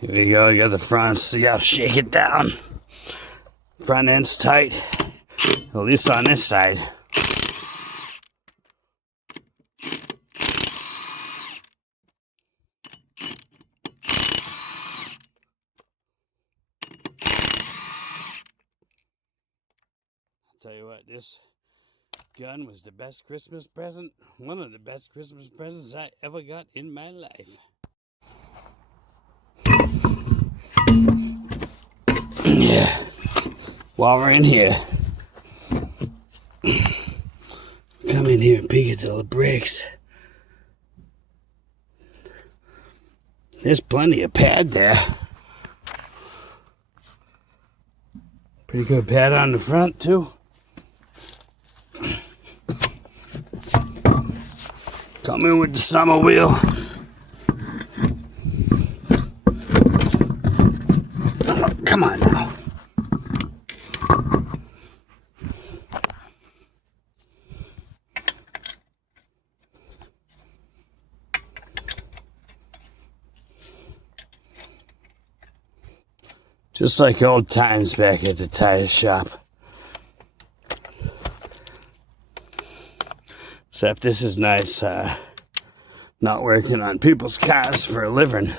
Here we go, you got the front, see how shake it down. Front end's tight, at least on this side. I'll tell you what, this gun was the best Christmas present, one of the best Christmas presents I ever got in my life. Yeah, while we're in here, come in here and peek at the brakes. There's plenty of pad there. Pretty good pad on the front too. Coming with the summer wheel. Oh, come on now. Just like old times back at the tire shop. Except this is nice, not working on people's cars for a living.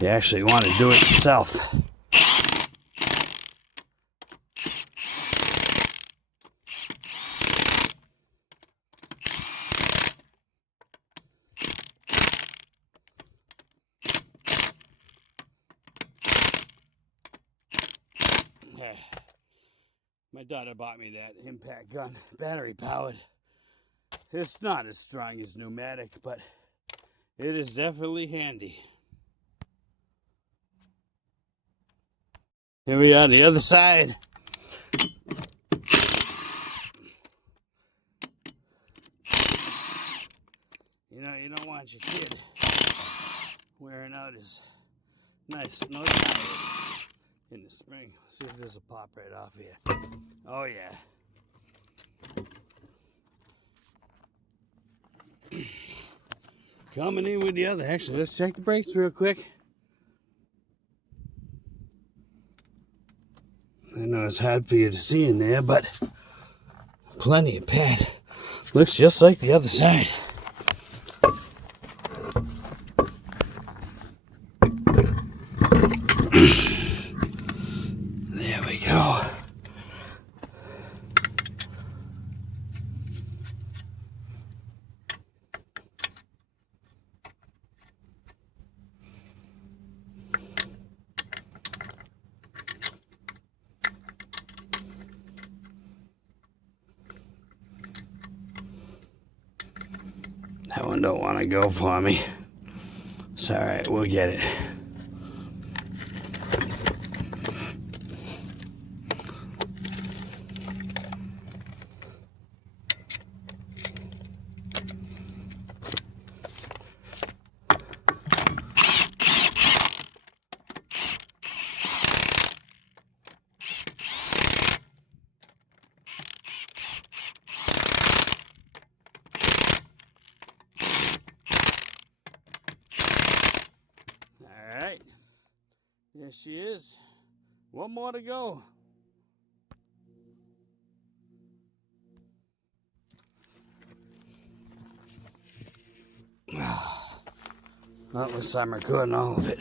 You actually want to do it yourself. My daughter bought me that impact gun, battery powered. It's not as strong as pneumatic, but it is definitely handy. Here we are, the other side. You know, you don't want your kid wearing out his nice snow tires in the spring. Let's see if there's a pop right off here. Oh yeah. Coming in with the other. Actually, let's check the brakes real quick. I know it's hard for you to see in there, but plenty of pad. Looks just like the other side. There we go. That one don't want to go for me. It's all right, we'll get it. All right, there she is. One more to go. Well, looks like I'm recording all of it.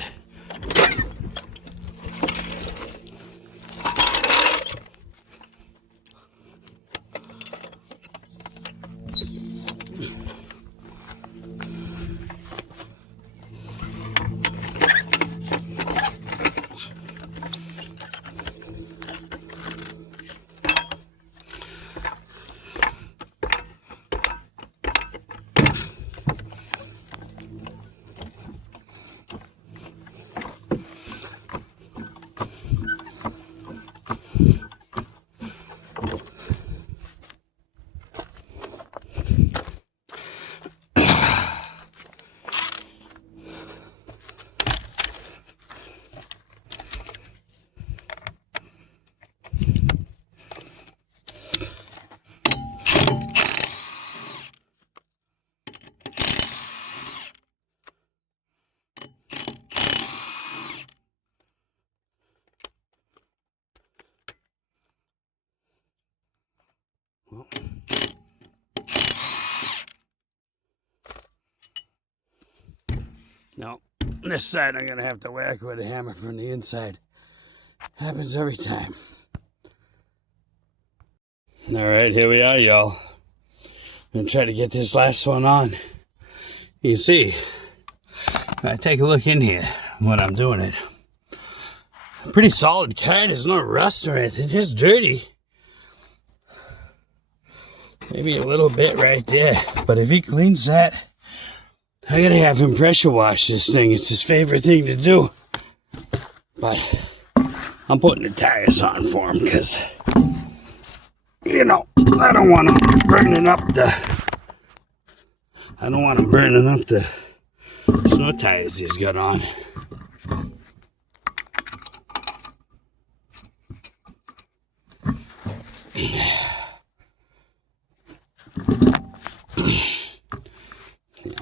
No, this side I'm gonna have to whack with a hammer from the inside. Happens every time. All right, here we are, y'all. I'm gonna try to get this last one on. You can see, if I take a look in here when I'm doing it. Pretty solid car. There's no rust or anything. It's dirty. Maybe a little bit right there. But if he cleans that, I gotta have him pressure wash this thing. It's his favorite thing to do. But I'm putting the tires on for him because, you know, I don't want him burning up the snow tires he's got on.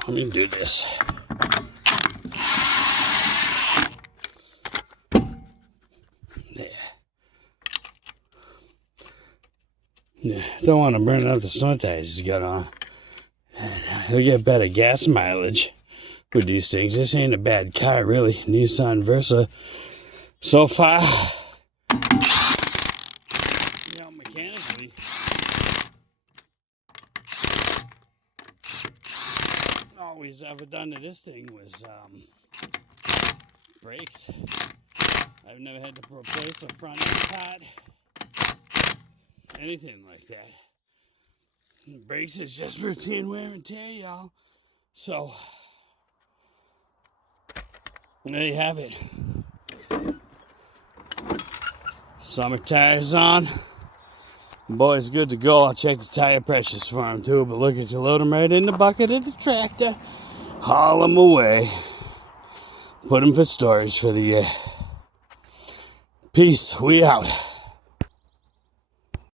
Let me do this. There. Yeah, don't want to burn up the snow tires he's got on. And he'll get better gas mileage with these things. This ain't a bad car, really. Nissan Versa. So far, you know, mechanically, all we've ever done to this thing was brakes. I've never had to replace a front end part, anything like that. Brakes is just routine wear and tear, y'all. So, there you have it. Summer tires on. Boy's good to go. I'll check the tire pressures for him too, but look at you, load him right in the bucket of the tractor, haul him away, put him for storage for the year. Peace, we out.